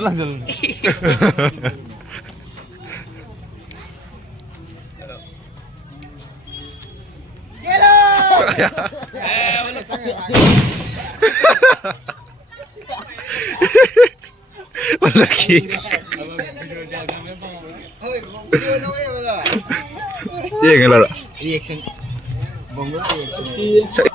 Lanjut. Lagi. Iya nggak lah. Reaction. Bong reaction.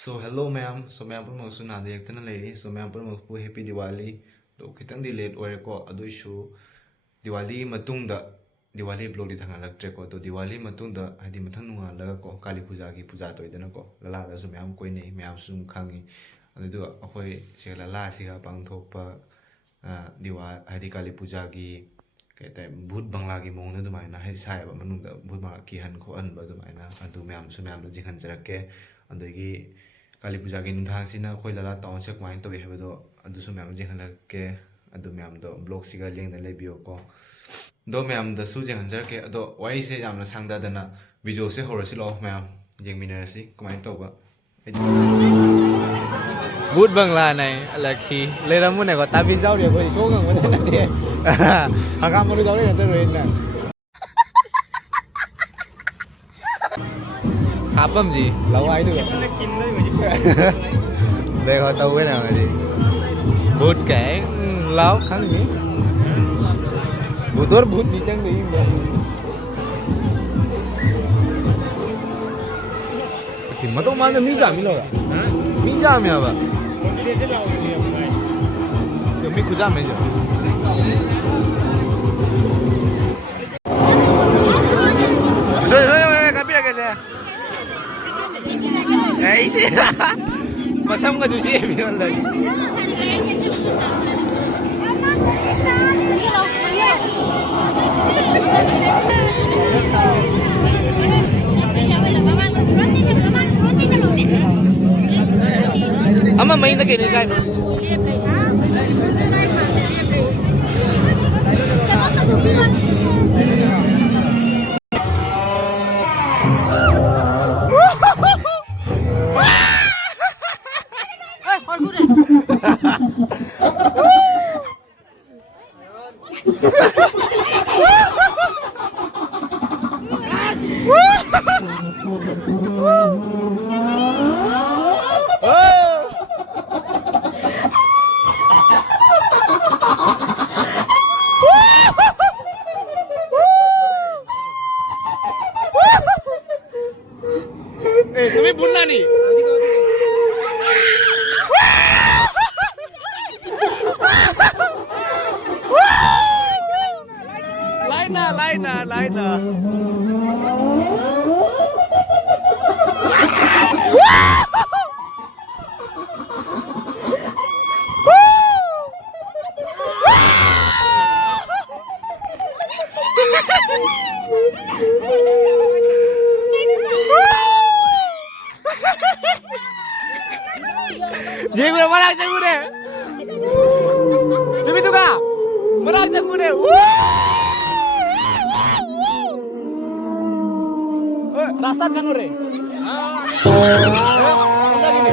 So hello ma'am, so ma'am pun mau sunah dek tenan lagi, so ma'am pun mau happy Diwali. To kita di late or ko ado issue Diwali matung da Diwali blog di tengah lak trek ko to Diwali matung da hadi matang nunga laga ko Kali Puja ki puja to idana ko lala da so ma'am koi ni ma'am sum khangi ado do akoi se lala siga pang thok pa Diwali hadi Kali Puja ki kaya भूत बंगला की मोंग ने दुमाइना है साय बा मनुंग दा भूत बंगला की हन को अन बा दुमाइना अदु मैम सु मैम लोजी खन जरके अदगी काली पूजा की नुथांग सिना खोइ लला टाउन से क्वाइन तो हेबदो अदु सु मैम जी खन लके अदु मैम दो ब्लॉग सिगा लेंग दे लेबियो को दो मैम द सु जे खन जरके अदो वाई से यामना सांगदा दना वीडियो से होरसि लो मैम जेंगमिनरसि कमाइन तो बा Bút bằng là này là khi lên ra muốn này có ta biết rau được với số gần vấn đề này đi hàng năm muốn rau đấy là tôi rồi nè hấp làm gì lâu ai được đây coi tao cái nào này đi bút kẻ lâu khăn gì bút tốt bút đi chăng đi thì mà tôi mang được mỹ giảm mỹ rồi mỹ giảm à bà 지금 믿고 자면요. 저요 갑니다 계세요. 에이씨. 마삼가 주시면 달라지. 아마 많이 나게 내가 तुम्ही पुन्हा नाही लाईना Jimmy menang segure. Jimmy tuh kak menang segure. Rastan kan ure. Udah gini.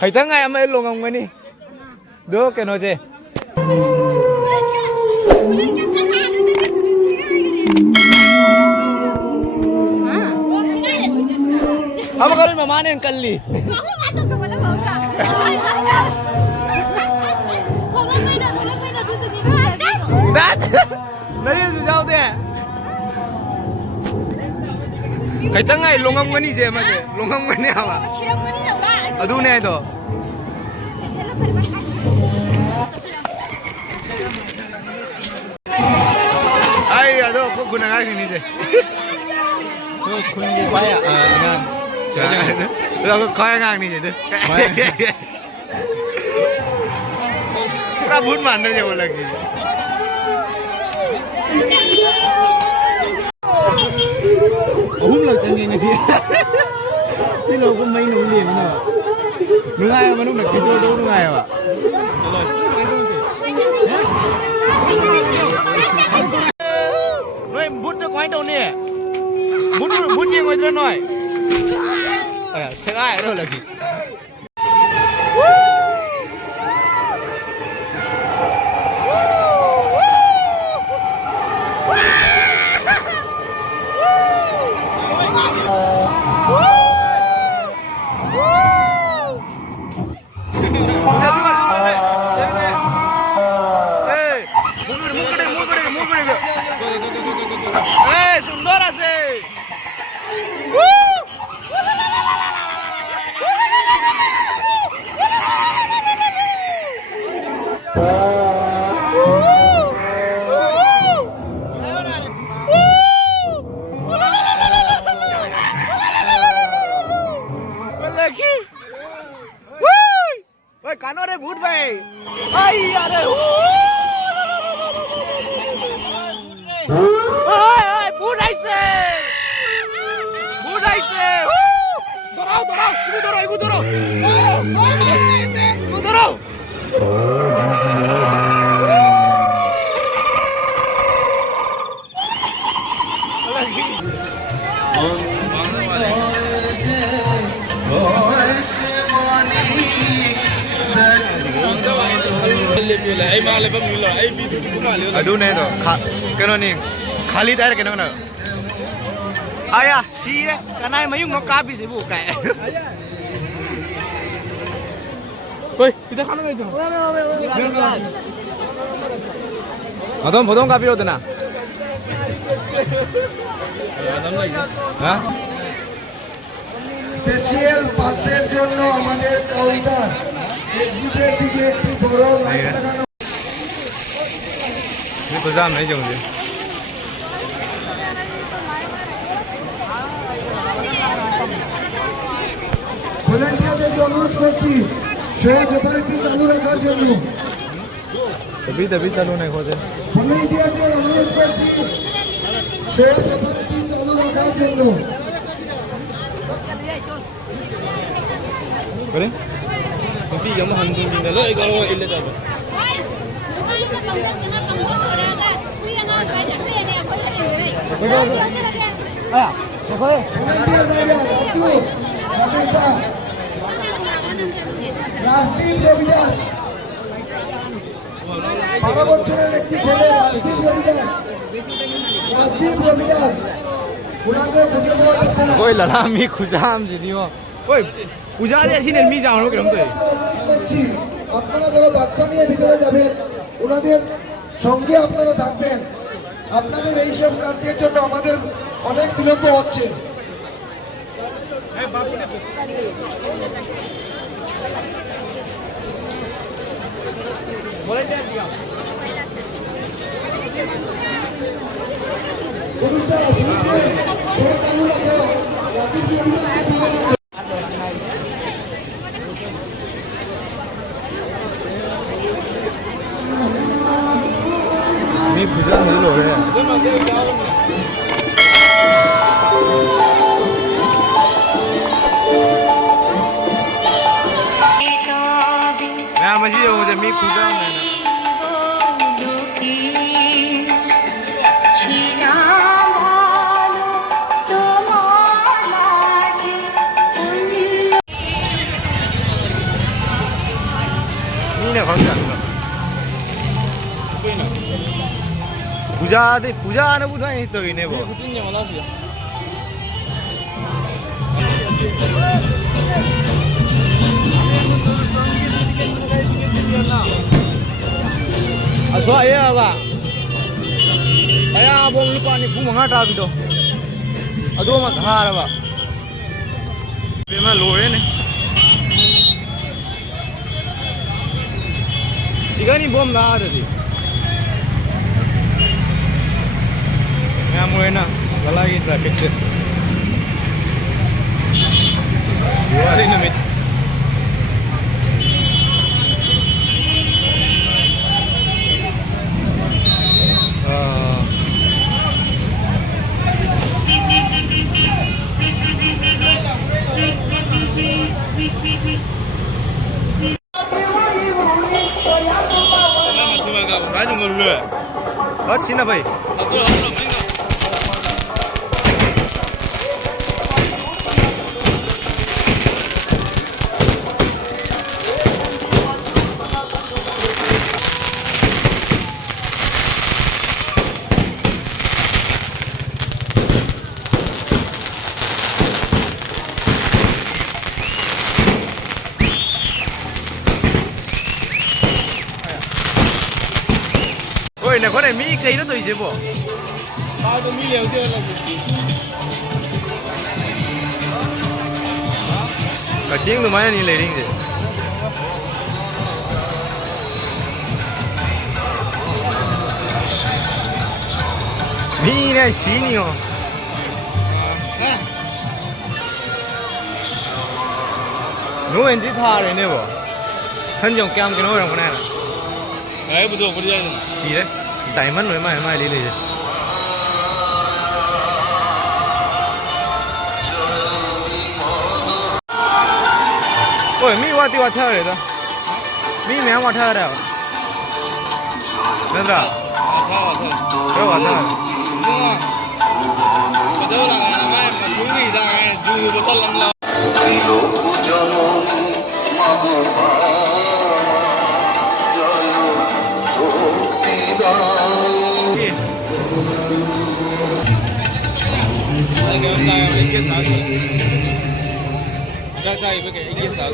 Thầy tháng ngày em ấy luôn ông ấy đi. Đứa cái nói gì? Apa kalian mama nih kali? Dad, nari jauh deh. Thầy tháng ngày luôn ông ấy đi xem mà chứ, luôn ông ấy đi à? Adu nih itu. đó cóคุณอะไรสิ่งนี้สิ คุณดีไว้อ่ะงาน เราก็คอยงานนี่สิเด้อพระพุทธมันเนี่ยวันละกี่ hút lực chân nghe gì cái nó có mấy nụ liền nữa nụ ai mà lúc nào cái chỗ đâu nụ ai à nói bút nó quay đâu nè bút bút gì ngoài đó nói thế ai ở đâu là gì सुंदर আছে lagi woi kano re bhut bhai ai are bhut aise dorao dorao igu dorao lagi aduh nih tuh kena nih kali tadi kena ayah sih deh karena mayung nggak kabis ibu kayak woi kita kan itu 어떤 보통 가비로드나 হ্যাঁ special পাসের জন্য আমাদের counter এক্সিটের দিকে একটি বড় light লাগানো ini 부담 이 정도 ভলান্টিয়ারদের অনুরোধ করছি সেই যথারীতি চালু রাখার জন্য तभी चालू नहीं होते ভলান্টিয়ারদের অনুরোধ করছি সেই যথারীতি চালু রাখার জন্য 그래? Tapi yang mah handung ni lah, kalau ilah tak apa. Volunteer ভাইরা আব্দুল রাজেশদা রাজদীপ রবিদাস 12 বছরের একটি ছেলে রাজদীপ রবিদাস ওনাকে খুঁজে পাওয়া যাচ্ছে না कोई लड़ा मी खुजाम जी नहीं हो ओए पुजारी ऐसी नहीं मी जाऊँ कि हम तो করছি আপনারা যারা বাচ্চা নিয়ে ভিতরে যাবেন ওনাদের সঙ্গে আপনারা থাকবেন আপনাদের এই সব কাজের জন্য আমাদের অনেক বিলম্ব হচ্ছে পুরুষরা সেটা চালু রাখো রাতের পরিবেশ मी खुजा नहीं लो रहे मैं मजी हो मुझे मी खुजा मैं 이네 관계 안 가. पूजा आने बुझाई तो इन्हें वो Kucing yang mana sih? असो आया बा आया बोल lupa nih bunga ngata gitu aduh mah har ba memang lore nih jika nih bom lah ada di ना गला की ट्रैफिक से दिवाली निमित्त Rajin ngulu. और छिना भाई Atur. ôi này con này mỹ cây nó tôi chứ bộ Bao nhiêu mi liều tiêu là gì? cả chiếc tụi máy này lấy đi gì mỹ này xí nhiều nó em đi thà rồi nè bộ thân chồng cam cái nó rồi con này Đấy, bây giờ có đi đây rồi. xí đấy đẩy mất rồi mai đi lấy gì ôi mỹ qua tiêu theo rồi đó mỹ mẹ qua theo rồi nên là Thôi. rồi qua theo Nhưng mà bây giờ là ngày mai mà chú nghỉ ra dù một lần làm lâu. Anh em ta với chiếc sáng. Ra đây với cái chiếc sáng.